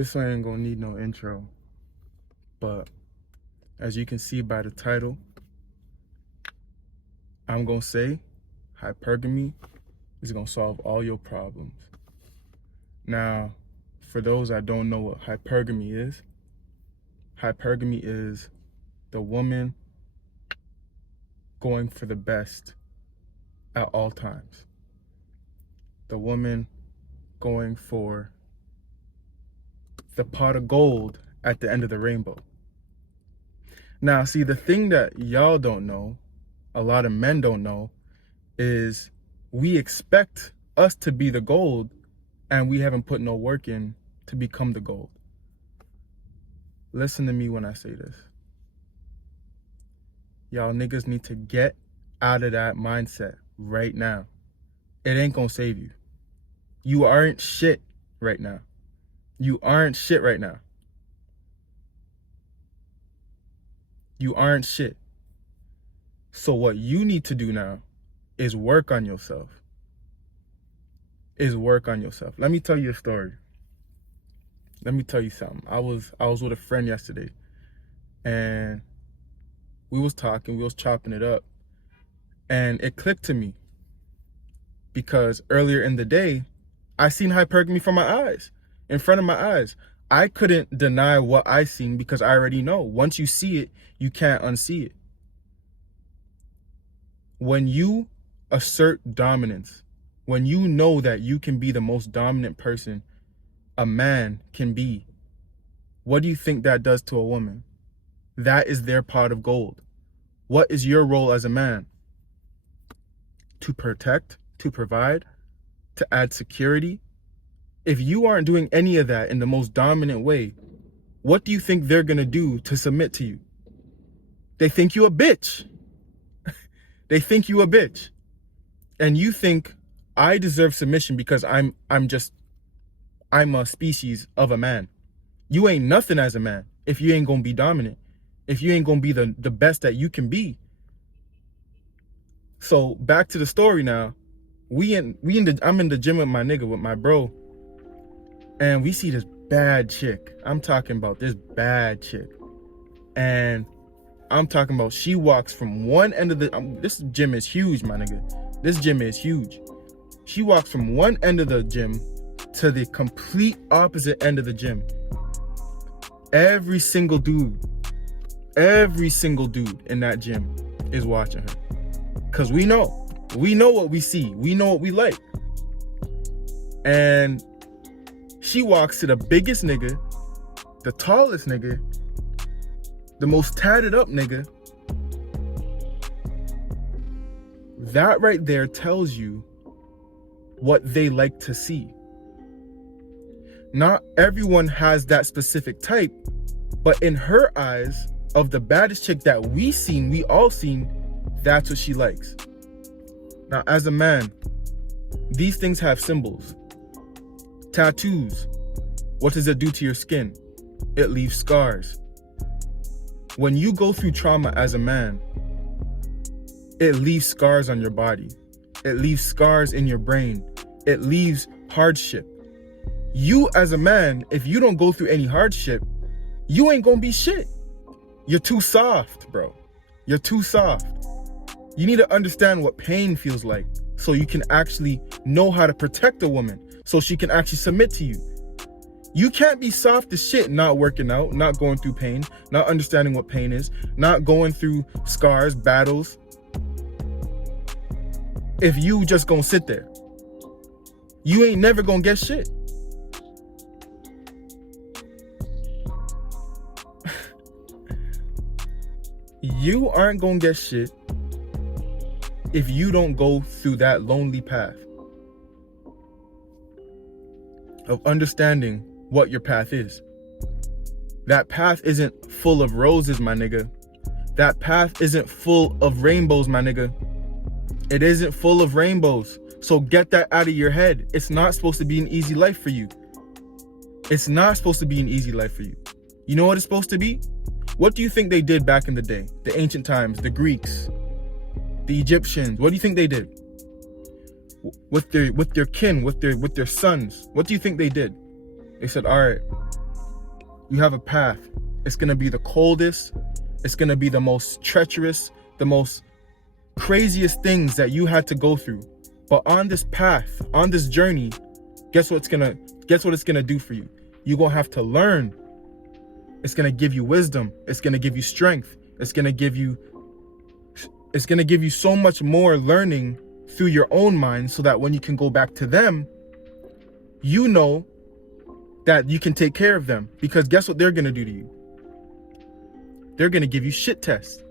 This one ain't gonna need no intro, but as you can see by the title, I'm gonna say hypergamy is gonna solve all your problems. Now, for those that don't know what hypergamy is the woman going for the best at all times. The woman going for the pot of gold at the end of the rainbow. Now, see, the thing that y'all don't know, a lot of men don't know, is we expect us to be the gold and we haven't put no work in to become the gold. Listen to me when I say this. Y'all niggas need to get out of that mindset right now. It ain't gonna save you. You aren't shit right now. You aren't shit right now. You aren't shit. So what you need to do now is work on yourself. Let me tell you a story. Let me tell you something. I was with a friend yesterday and we was talking, we was chopping it up, and it clicked to me because earlier in the day, I seen hypergamy from my eyes, in front of my eyes. I couldn't deny what I seen because I already know. Once you see it, you can't unsee it. When you assert dominance, when you know that you can be the most dominant person a man can be, what do you think that does to a woman? That is their pot of gold. What is your role as a man? To protect, to provide, to add security. If you aren't doing any of that in the most dominant way, what do you think they're gonna do to submit to you? They think you a bitch. They think you a bitch. And you think I deserve submission because I'm a species of a man. You ain't nothing as a man if you ain't gonna be dominant, if you ain't gonna be the best that you can be. So back to the story now. I'm in the gym with my nigga, with my bro, and we see this bad chick. I'm talking about this bad chick. And I'm talking about she walks from one end of the, this gym is huge, my nigga. This gym is huge. She walks from one end of the gym to the complete opposite end of the gym. Every single dude in that gym is watching her. Cause we know what we see. We know what we like. And she walks to the biggest nigga, the tallest nigga, the most tatted up nigga. That right there tells you what they like to see. Not everyone has that specific type, but in her eyes, of the baddest chick that we all seen, that's what she likes. Now, as a man, these things have symbols. Tattoos. What does it do to your skin? It leaves scars. When you go through trauma as a man, it leaves scars on your body. It leaves scars in your brain. It leaves hardship. You as a man, if you don't go through any hardship, you ain't gonna be shit. You're too soft, bro. You're too soft. You need to understand what pain feels like so you can actually know how to protect a woman, so she can actually submit to you. You can't be soft as shit not working out, not going through pain, not understanding what pain is, not going through scars, battles, if you just gonna sit there. You ain't never gonna get shit. You aren't gonna get shit if you don't go through that lonely path of understanding what your path is. That path isn't full of roses, my nigga. That path isn't full of rainbows, my nigga. It isn't full of rainbows. So get that out of your head. It's not supposed to be an easy life for you. It's not supposed to be an easy life for you. You know what it's supposed to be? What do you think they did back in the day? The ancient times, the Greeks, the Egyptians. What do you think they did? With their kin, with their sons. What do you think they did? They said, all right, You have a path. It's going to be the coldest. It's going to be the most treacherous, the most craziest things that you had to go through. But on this path, on this journey, guess what it's going to do for you? You're going to have to learn. It's going to give you wisdom. It's going to give you strength. It's going to give you so much more learning through your own mind, so that when you can go back to them, you know that you can take care of them. Because guess what they're going to do to you? They're going to give you shit tests.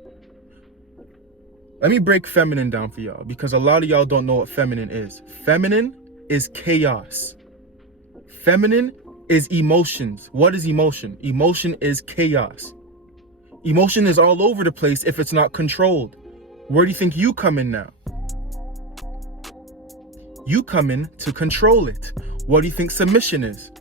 Let me break feminine down for y'all, because a lot of y'all don't know what feminine is. Feminine is chaos. Feminine is emotions. What is emotion? Emotion is chaos. Emotion is all over the place if it's not controlled. Where do you think you come in now? You come in to control it. What do you think submission is?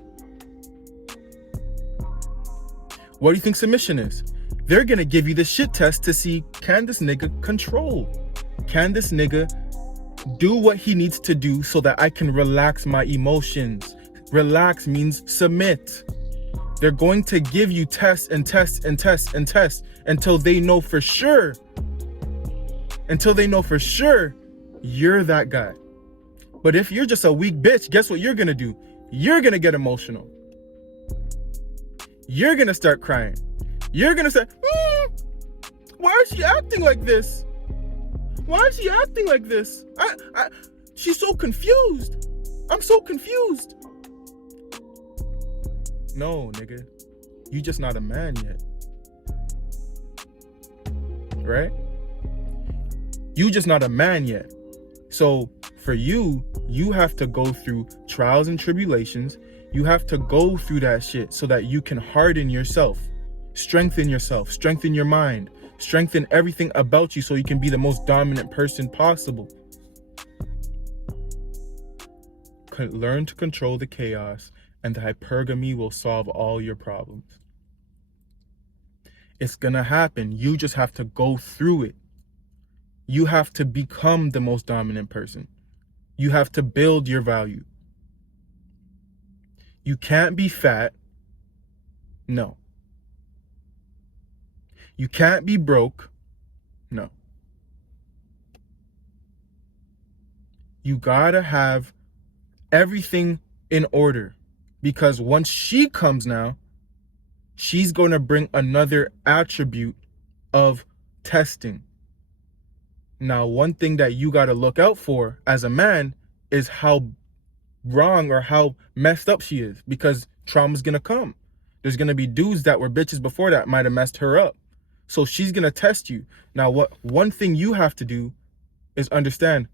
What do you think submission is? They're gonna give you the shit test to see, can this nigga control? Can this nigga do what he needs to do so that I can relax my emotions? Relax means submit. They're going to give you tests and tests and tests and tests until they know for sure. Until they know for sure you're that guy. But if you're just a weak bitch, guess what you're gonna do? You're gonna get emotional. You're gonna start crying. You're gonna say, why is she acting like this? Why is she acting like this? She's so confused. I'm so confused. No, nigga. You just not a man yet. Right? You just not a man yet. So for you, you have to go through trials and tribulations. You have to go through that shit so that you can harden yourself, strengthen your mind, strengthen everything about you so you can be the most dominant person possible. Learn to control the chaos, and the hypergamy will solve all your problems. It's gonna happen. You just have to go through it. You have to become the most dominant person. You have to build your value. You can't be fat. No. You can't be broke. No. You gotta have everything in order, because once she comes now, she's going to bring another attribute of testing. Now, one thing that you got to look out for as a man is how wrong or how messed up she is, because trauma's going to come. There's going to be dudes that were bitches before that might have messed her up. So she's going to test you. Now, one thing you have to do is understand,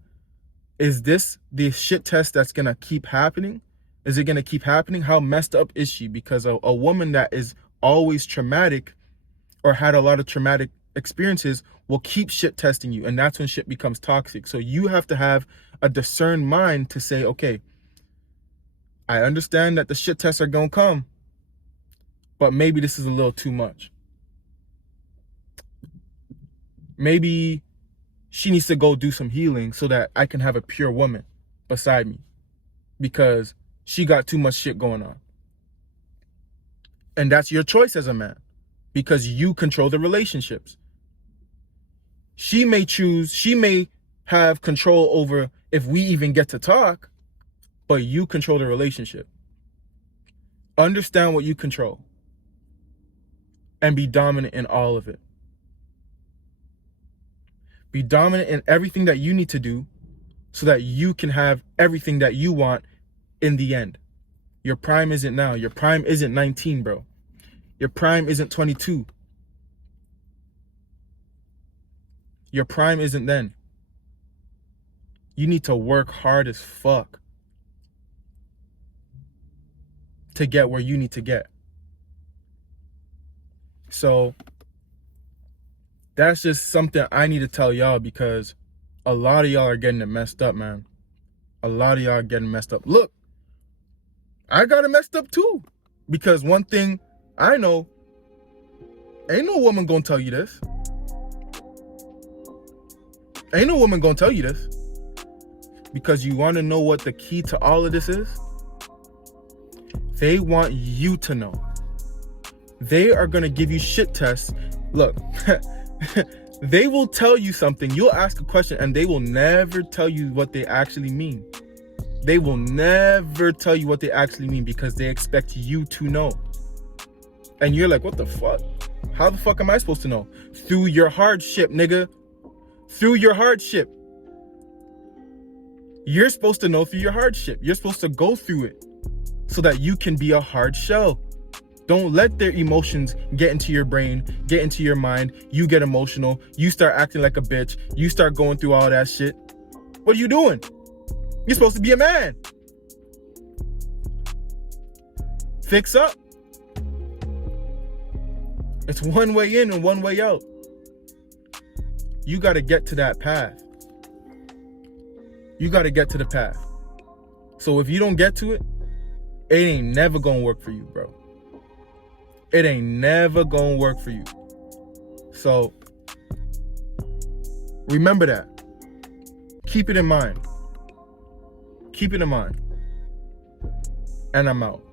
is this the shit test that's going to keep happening? Is it going to keep happening? How messed up is she? Because a woman that is always traumatic or had a lot of traumatic experiences will keep shit testing you. And that's when shit becomes toxic. So you have to have a discerned mind to say, okay, I understand that the shit tests are going to come, but maybe this is a little too much. Maybe she needs to go do some healing so that I can have a pure woman beside me, because she got too much shit going on. And that's your choice as a man, because you control the relationships. She may have control over if we even get to talk, but you control the relationship. Understand what you control and be dominant in all of it. Be dominant in everything that you need to do so that you can have everything that you want in the end. Your prime isn't now. Your prime isn't 19, bro. Your prime isn't 22. Your prime isn't then. You need to work hard as fuck to get where you need to get. So that's just something I need to tell y'all, because a lot of y'all are getting it messed up, man. A lot of y'all are getting messed up. Look, I got it messed up too. Because one thing I know, ain't no woman gonna tell you this. Ain't no woman gonna tell you this. Because you wanna know what the key to all of this is? They want you to know. They are going to give you shit tests. Look, they will tell you something. You'll ask a question and they will never tell you what they actually mean. They will never tell you what they actually mean because they expect you to know. And you're like, what the fuck? How the fuck am I supposed to know? Through your hardship, nigga. Through your hardship. You're supposed to know through your hardship. You're supposed to go through it so that you can be a hard shell. Don't let their emotions get into your brain, get into your mind. You get emotional. You start acting like a bitch. You start going through all that shit. What are you doing? You're supposed to be a man. Fix up. It's one way in and one way out. You got to get to that path. You got to get to the path. So if you don't get to it, it ain't never going to work for you, bro. It ain't never going to work for you. So remember that. Keep it in mind. Keep it in mind. And I'm out.